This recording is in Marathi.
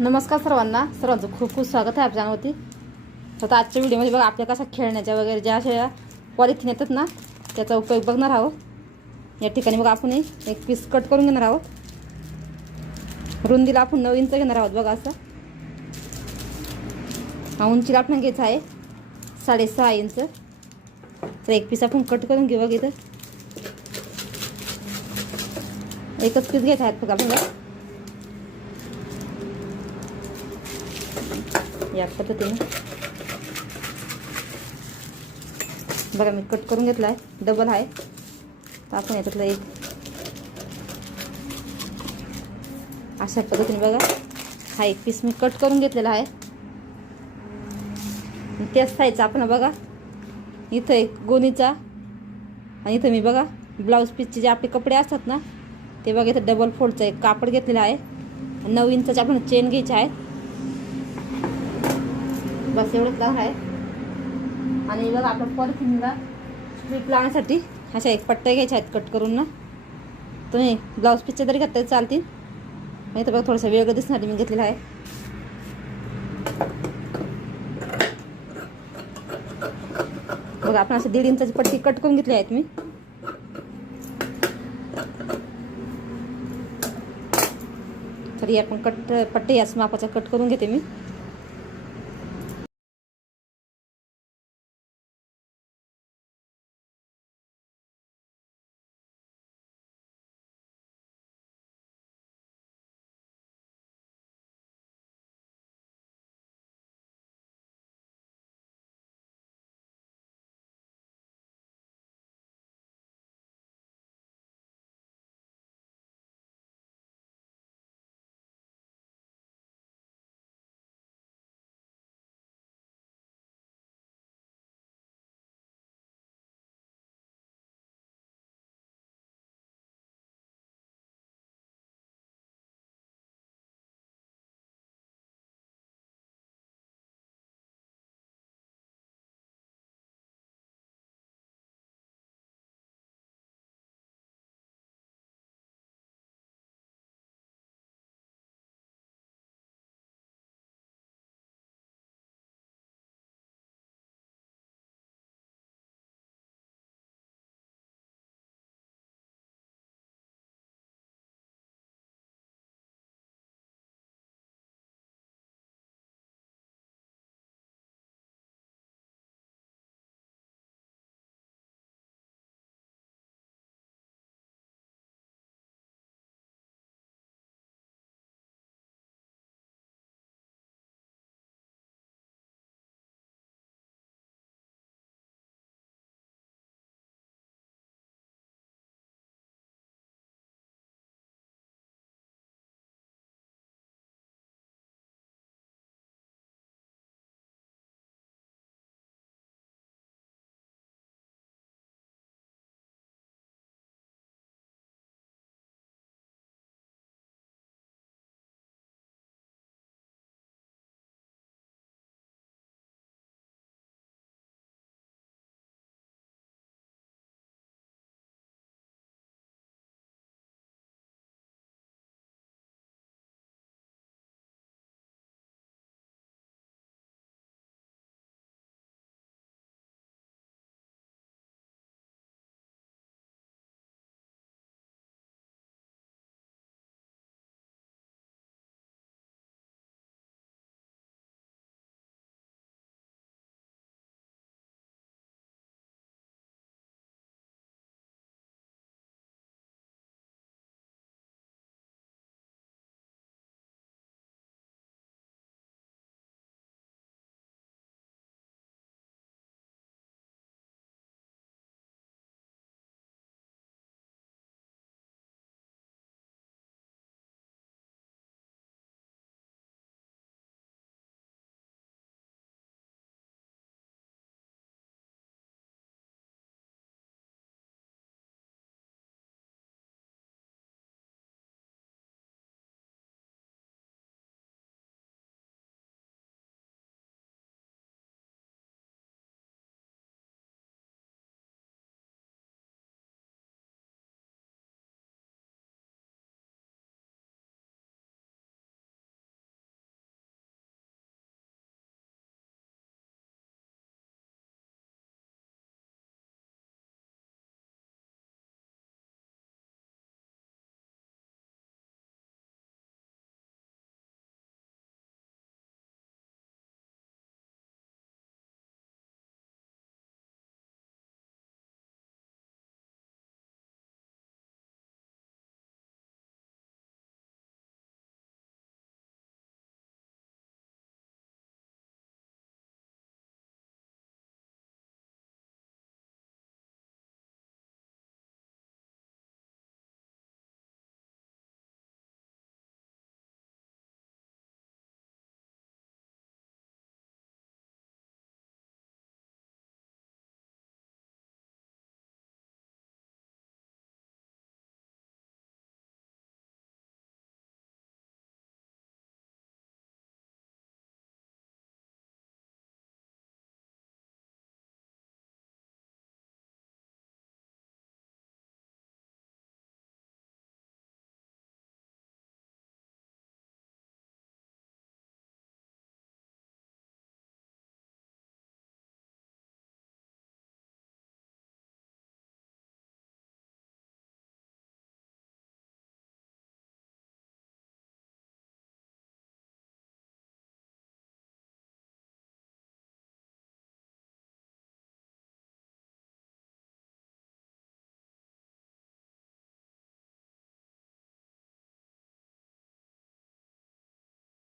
नमस्कार सर्वांचं खूप खूप स्वागत आहे आपल्या चॅनलवरती. तर आजच्या व्हिडिओमध्ये बघा आपल्या कशा खेळण्याच्या वगैरे ज्या अशा पॉलिथिन येतात ना त्याचा उपयोग बघणार आहोत. या ठिकाणी बघा आपण एक पीस कट करून घेणार आहोत. रुंदीला आपण 9 इंच घेणार आहोत. बघा असं उंचीला आपण घ्यायचं आहे 6.5 इंच. तर एक पीस आपण कट करून घेऊ. बघा इथं एकच पीस घ्यायचा आहे बघा आपल्याला. या पद्धतीने बघा मी कट करून घेतला आहे. डबल आहे तर आपण याच्यातलं एक अशा पद्धतीने बघा हा एक पीस मी कट करून घेतलेला आहे. त्याच साईजचा आपण बघा इथं एक गोणीचा आणि इथं मी बघा ब्लाऊज पीसचे जे आपले कपडे असतात ना ते बघा इथं डबल फोल्डचं एक कापड घेतलेलं आहे. 9 इंचाची आपण चेन घ्यायची आहे. बस एवढंच लावून आहे. आणि बघा आपण पॉलिथिनला स्ट्रीप लावण्यासाठी अशा एक पट्ट्या घ्यायच्या आहेत कट करून ना. तुम्ही ब्लाऊज पीसचे जरी घातले चालतील. नाही तर बघा थोडंसं वेगळं दिसण्यासाठी मी घेतलेलं आहे. बघा आपण असं 1.5 इंचाची पट्टी कट करून घेतली आहेत मी. तर आपण पट्टी याच मापाचा कट करून घेते मी.